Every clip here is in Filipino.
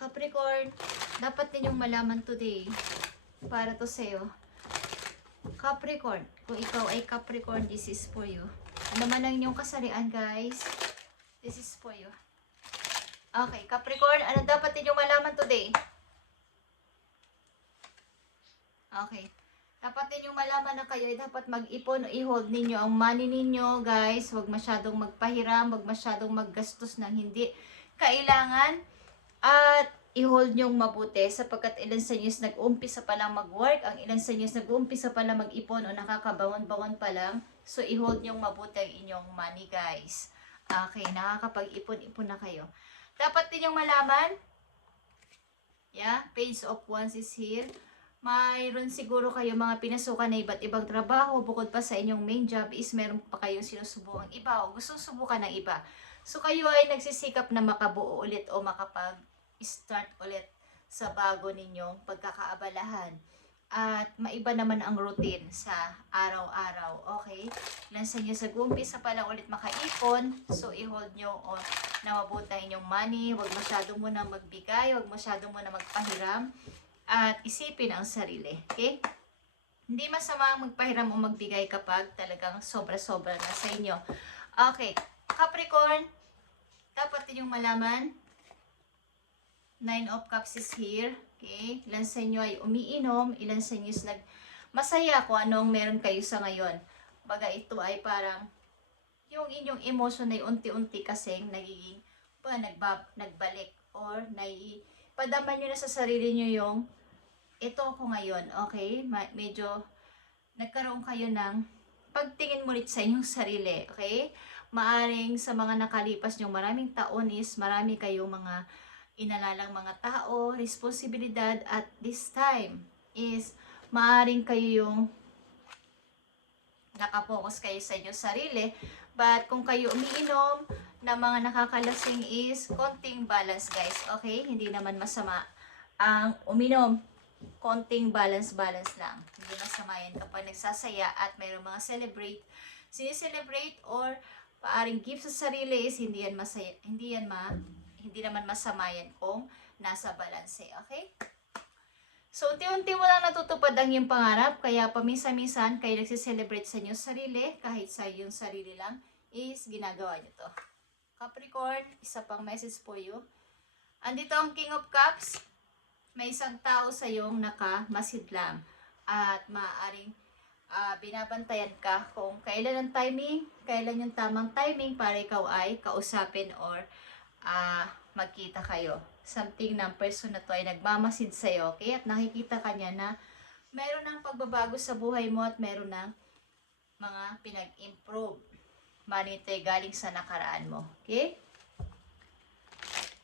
Capricorn, dapat ninyong malaman today. Para to sa'yo. Capricorn, kung ikaw ay Capricorn, this is for you. Ano man ang inyong kasarian, guys, this is for you. Okay, Capricorn, ano dapat ninyong malaman today? Okay. Dapat ninyong malaman na kayo ay dapat mag-ipon o i-hold ninyo ang money ninyo, guys. Huwag masyadong magpahiram, huwag masyadong maggastos ng hindi kailangan. At i-hold nyong mabuti sapagkat ilan sa inyo is nag-uumpisa pa lang mag-work, ang ilan sa inyo is nag-uumpisa pa lang mag-ipon o nakakabangon-bangon pa lang. So, i-hold nyong mabuti ang inyong money, guys. Okay, nakakapag-ipon-ipon na kayo. Dapat ninyong malaman, Page of Wands is here. Mayroon siguro kayo mga pinasukan na iba't ibang trabaho, bukod pa sa inyong main job is meron pa kayong sinusubukan iba o gustong subukan ng iba. So kayo ay nagsisikap na makabuo ulit o makapag-start ulit sa bago ninyong pagkakaabalahan. At maiba naman ang routine sa araw-araw, okay? Ilan sa inyo sa umpisa pa lang ulit makaipon, so i-hold nyo o na mabuti inyong money, huwag masyado muna magbigay, huwag masyado muna magpahiram. At isipin ang sarili. Okay? Hindi masama ang magpahiram o magbigay kapag talagang sobra-sobra na sa inyo. Okay. Capricorn, dapat ninyong malaman, 9 of Cups is here. Okay? Ilan sa inyo ay umiinom, ilan sa inyo is masaya kung anong meron kayo sa ngayon. Baga ito ay parang yung inyong emotion ay unti-unti kasing nagiging nagbalik or padama nyo na sa sarili nyo yung ito ako ngayon, okay? Medyo nagkaroon kayo ng pagtingin mo ulit sa inyong sarili, okay? Maaring sa mga nakalipas nyo maraming taon is marami kayong mga inalalang mga tao, responsibilidad at this time is maaring kayo yung nakapokus kayo sa inyong sarili. But kung kayo umiinom na mga nakakalasing is konting balance, guys, okay? Hindi naman masama ang uminom. Konting balance lang. Hindi masama yan kapag nagsasaya at mayroong mga sinicelebrate or paaring gift sa sarili is hindi naman masama yan kung nasa balance, okay? So, unti-unti mo lang natutupad ang iyong pangarap, kaya paminsan-minsan kayo nagsiselebrate sa inyong sarili, kahit sa iyong sarili lang, is ginagawa nyo to. Capricorn, isa pang message for you. Andito ang King of Cups. May isang tao sa iyong nakamasidlang at maaaring binabantayan ka kung kailan ang timing, kailan yung tamang timing para ikaw ay kausapin or magkita kayo. Something ng person na to ay nagmamasid sa iyo, okay? At nakikita ka niya na meron ng pagbabago sa buhay mo at meron ng mga pinag-improve. Manito'y galing sa nakaraan mo, okay?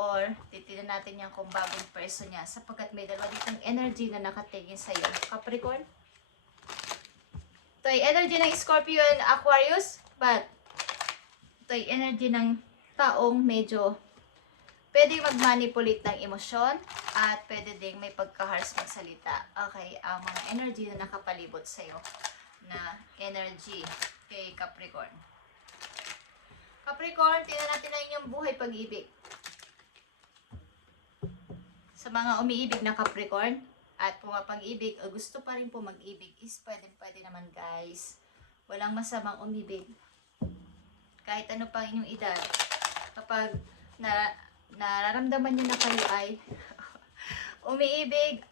Or, titignan natin yan kung bagong person niya. Sapagkat may dalawa ditong energy na nakatingin sa iyo. Capricorn. Ito ay energy ng Scorpio and Aquarius. But, ito ay energy ng taong medyo pwede mag-manipulate ng emosyon. At pwede ding may pagka-harsh magsalita. Okay, ang mga energy na nakapalibot sa iyo. Na energy kay Capricorn. Capricorn, tingnan natin ang inyong buhay pag-ibig. Sa mga umiibig na Capricorn at pumapag-ibig o gusto pa rin po mag-ibig is pwede naman, guys. Walang masamang umibig. Kahit ano pang inyong edad. Kapag nararamdaman nyo na kayo ay umiibig,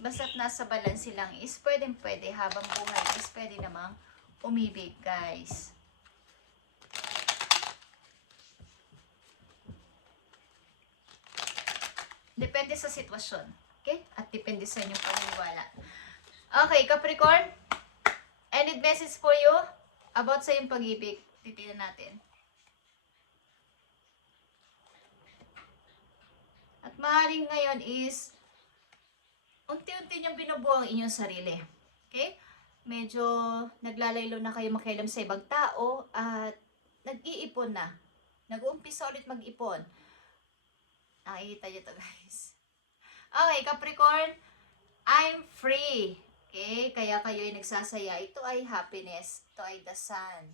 basta't nasa balanse lang is pwede habang buhay is pwede namang umibig, guys. Depende sa sitwasyon. Okay? At depende sa inyong paniniwala. Okay, Capricorn. Any message for you about sa iyong pag-ibig? Titignan natin. At maaaring ngayon is unti-unti niyong binubuo ang inyong sarili. Okay? Medyo naglalaylo na kayo makialam sa ibang tao at nag-iipon na. Nag-uumpisa ulit mag-ipon. Nakikita nyo to, guys. Okay, Capricorn, I'm free. Okay, kaya kayo ay nagsasaya. Ito ay happiness. Ito ay the sun.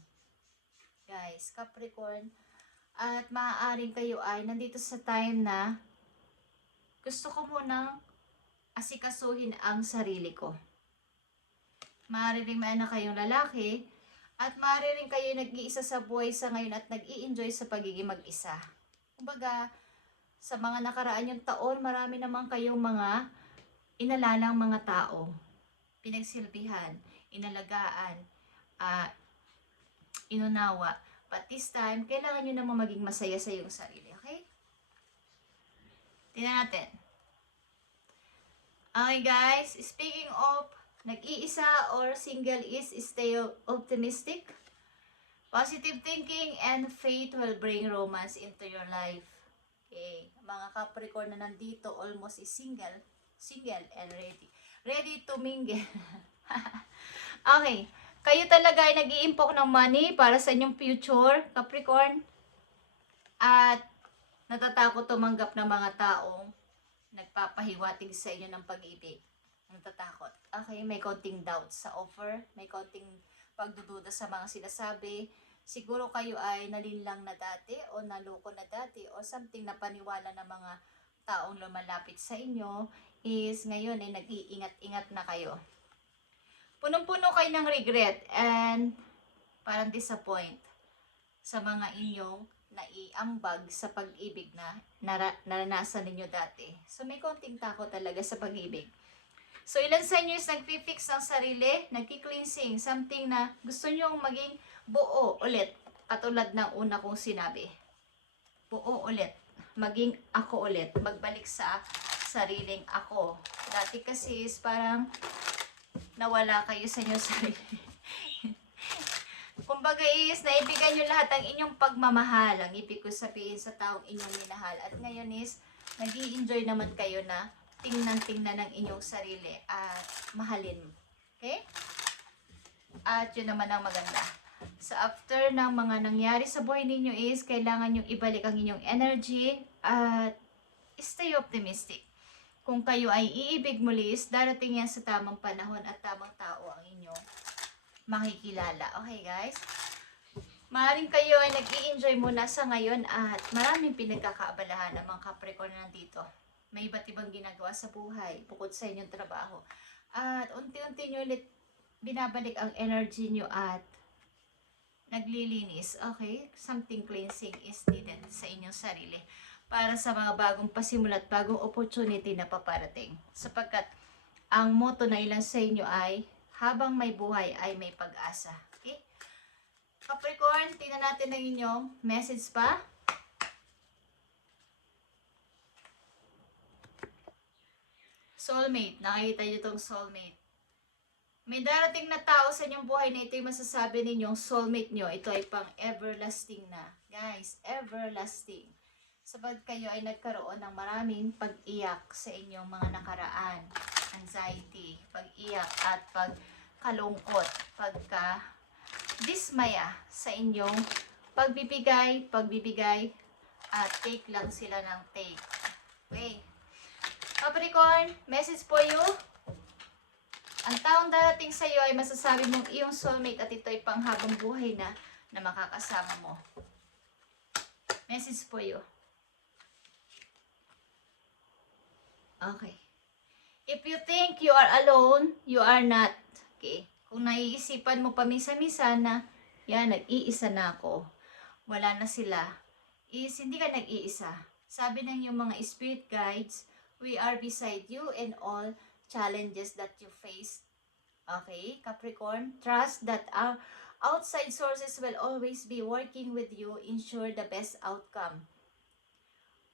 Guys, Capricorn, At maaaring kayo ay nandito sa time na gusto ko munang asikasuhin ang sarili ko. Maaari rin may anak kayong lalaki at maaari rin kayo nag-iisa sa buhay sa ngayon at nag-i-enjoy sa pagiging mag-isa. Kumbaga, sa mga nakaraan yung taon, marami naman kayong mga inalalang mga tao. Pinagsilbihan, inalagaan, inunawa. But this time, kailangan nyo naman maging masaya sa iyong sarili. Okay? Tingnan natin. Okay guys, speaking of nag-iisa or single is stay optimistic. Positive thinking and faith will bring romance into your life. Okay, mga Capricorn na nandito almost is single and ready to mingle. Okay, kayo talaga ay nag-iimpok ng money para sa inyong future, Capricorn. At natatakot tumanggap ng mga taong nagpapahiwatig sa inyo ng pag-ibig. Natatakot. Okay, may konting doubt sa offer, may konting pagdududa sa mga sinasabi. Siguro kayo ay nalinlang na dati o naloko na dati o something na paniwala ng mga taong lumalapit sa inyo is ngayon ay nag-iingat-ingat na kayo. Punong-puno kayo ng regret and parang disappoint sa mga inyong naiambag sa pag-ibig na naranasan ninyo dati. So may konting takot talaga sa pag-ibig. So, ilan sa inyo is nagpipix ng sarili, nagki-cleansing, something na gusto nyo maging buo ulit, katulad ng una kong sinabi. Buo ulit, maging ako ulit, magbalik sa sariling ako. Dati kasi is parang nawala kayo sa inyo sarili. Kumbaga is, naibigan nyo lahat ang inyong pagmamahal, ang ibig ko sabihin sa taong inyong minahal. At ngayon is, nag-i-enjoy naman kayo na tingnan ng inyong sarili at mahalin. Okay? At yun naman ang maganda. So after ng mga nangyari sa buhay ninyo is, kailangan nyo ibalik ang inyong energy at stay optimistic. Kung kayo ay iibig muli is, darating yan sa tamang panahon at tamang tao ang inyong makikilala. Okay guys? Maaaring kayo ay nag-i-enjoy muna sa ngayon at maraming pinagkakaabalahan ang mga Capricorn na nandito. May iba't ibang ginagawa sa buhay bukod sa inyong trabaho. At unti-unti nyo ulit binabalik ang energy nyo at naglilinis. Okay? Something cleansing is needed sa inyong sarili para sa mga bagong pasimula at bagong opportunity na paparating. Sapagkat ang motto na ilan sa inyo ay habang may buhay ay may pag-asa. Okay? Capricorn, tingnan natin ang inyong message pa. Soulmate. Nakikita nyo itong soulmate. May darating na tao sa inyong buhay na ito yung masasabi ninyong soulmate nyo. Ito ay pang everlasting na. Guys, everlasting. Sabagat kayo ay nagkaroon ng maraming pag-iyak sa inyong mga nakaraan. Anxiety, pag-iyak at pagkalungkot. Pagka-dismaya sa inyong pagbibigay, at take lang sila ng take. Okay. Capricorn, message for you. Ang taong darating sa iyo ay masasabi mong iyong soulmate at ito ay panghabang buhay na makakasama mo. Message for you. Okay. If you think you are alone, you are not. Okay. Kung naiisipan mo paminsan-minsan na, yan, nag-iisa na ako. Wala na sila. Is hindi ka nag-iisa. Sabi ng yung mga spirit guides, we are beside you in all challenges that you face. Okay, Capricorn, trust that our outside sources will always be working with you, ensure the best outcome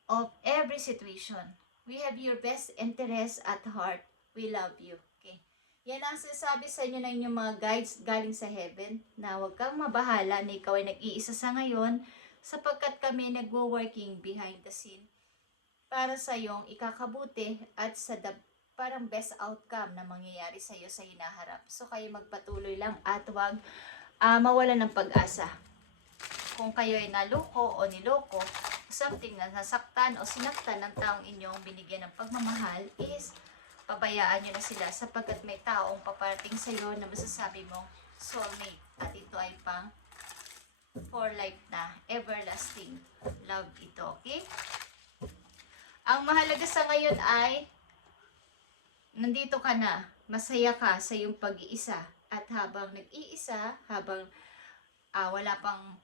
of every situation. We have your best interest at heart. We love you. Okay. Yan ang sinasabi sa inyo ng inyong mga guides galing sa heaven, na huwag kang mabahala na ikaw ay nag-iisa sa ngayon, sapagkat kami nagwo-working behind the scene para sa iyong ikakabuti at sa parang best outcome na mangyayari sa iyo sa hinaharap. So kayo magpatuloy lang at huwag mawalan ng pag-asa. Kung kayo ay naloko o niloko, something na nasaktan o sinaktan ng taong inyong binigyan ng pagmamahal is pabayaan nyo na sila, sapagkat may taong paparating sa iyo na masasabi mong soulmate at ito ay pang for life na. Everlasting love ito, okay? Ang mahalaga sa ngayon ay nandito ka na, masaya ka sa iyong pag-iisa. At habang nag-iisa, habang wala pang,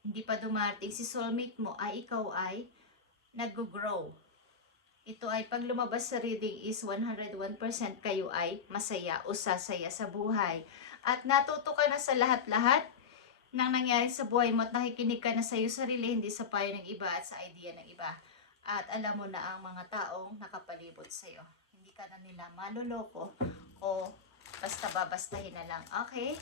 hindi pa dumating si soulmate mo, ay ikaw ay nag-grow. Ito ay pag lumabas sa reading is 101% kayo ay masaya o sasaya sa buhay. At natuto ka na sa lahat-lahat ng nangyari sa buhay mo at nakikinig ka na sa iyo sarili, hindi sa payo ng iba at sa idea ng iba. At alam mo na ang mga taong nakapalibot sa iyo. Hindi ka na nila maluloko o basta babastahin na lang. Okay?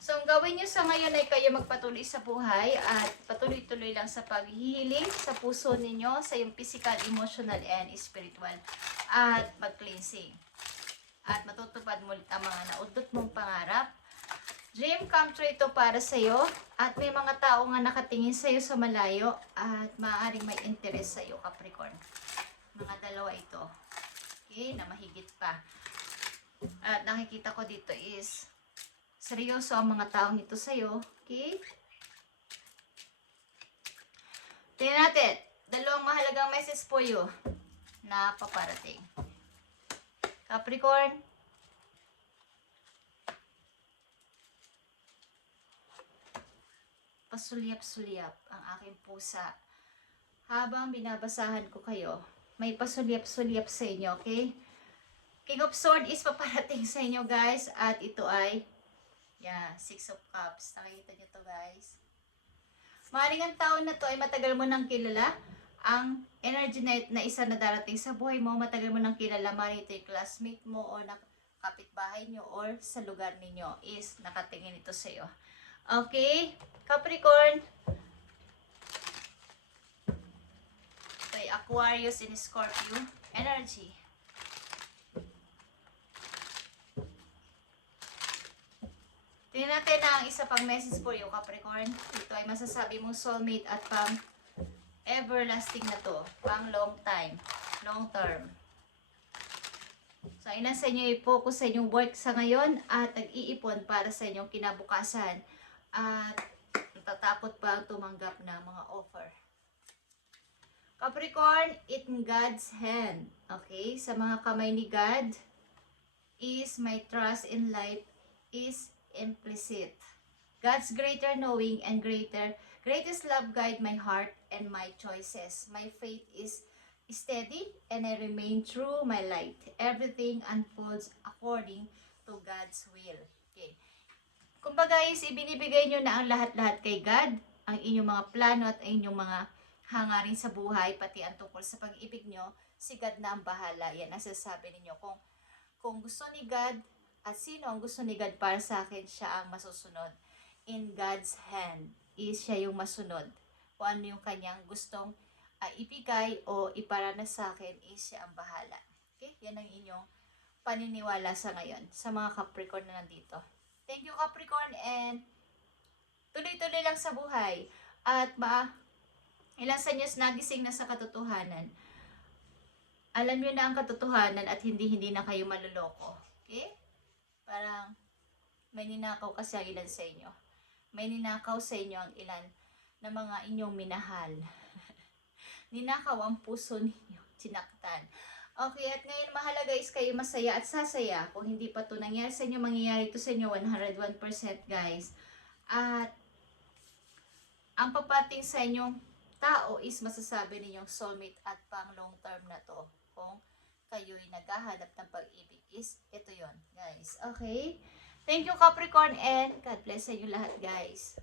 So, ang gawin nyo sa ngayon ay kayo magpatuloy sa buhay at patuloy-tuloy lang sa paghihiling sa puso ninyo, sa yung physical, emotional, and spiritual. At mag-cleansing. At matutupad mo ulit ang mga naudot mong pangarap. Dream come true ito para sa'yo. At may mga tao nga nakatingin sa'yo sa malayo at maaaring may interest sa'yo, Capricorn. Mga dalawa ito. Okay, na mahigit pa. At nakikita ko dito is seryoso ang mga taong ito sa'yo. Okay? Tingnan natin. Dalawang mahalagang message for you na paparating. Capricorn. Pasulyap-sulyap ang aking pusa. Habang binabasahan ko kayo, may pasulyap-sulyap sa inyo, okay? King of Swords is paparating sa inyo, guys. At ito ay, Six of Cups. Nakikita nyo to, guys. Maaaring ang taon na to ay matagal mo nang kilala. Ang energy na isa na darating sa buhay mo, matagal mo nang kilala. Maaaring ito yung classmate mo o kapitbahay nyo or sa lugar ninyo is nakatingin ito sa iyo. Okay? Capricorn. Ito ay Aquarius in Scorpio energy. Tingnan natin ang isa pang message for you, Capricorn. Ito ay masasabi mong soulmate at pang everlasting na to. Pang long time. Long term. So, ilan sa inyo i-focus sa inyong work sa ngayon at nag-iipon para sa inyong kinabukasan. At natatakot pa tumanggap ng mga offer. Capricorn, in God's hand. Okay? Sa mga kamay ni God is my trust in life is implicit. God's greater knowing and greatest love guide my heart and my choices. My faith is steady and I remain true my light. Everything unfolds according to God's will. Okay. Kumbaga is ibinibigay nyo na ang lahat-lahat kay God, ang inyong mga plano at ang inyong mga hangarin sa buhay, pati ang tungkol sa pag-ibig nyo, si God na ang bahala. Yan ang sasabi ninyo. Kung gusto ni God, at sino ang gusto ni God para sa akin, siya ang masusunod. In God's hand is siya yung masunod. Kung ano yung kanyang gustong ibigay o iparanas sa akin, is siya ang bahala. Okay? Yan ang inyong paniniwala sa ngayon, sa mga Capricorn na nandito. Thank you, Capricorn, and tuloy-tuloy lang sa buhay. At ilan sa inyo nagising na sa katotohanan. Alam nyo na ang katotohanan at hindi na kayo maluloko. Okay? Parang may ninakaw kasi ang ilan sa inyo. May ninakaw sa inyo ang ilan na mga inyong minahal. Ninakaw ang puso ninyo. Sinaktan. Okay, at ngayon mahalaga is kayo masaya at sasaya. Kung hindi pa ito nangyari sa inyo, mangyayari ito sa inyo 101% guys. At ang papating sa inyong tao is masasabi ninyong soulmate at pang long term na to. Kung kayo'y naghahanap ng pag-ibig is ito yon guys. Okay? Thank you, Capricorn, and God bless sa inyo lahat guys.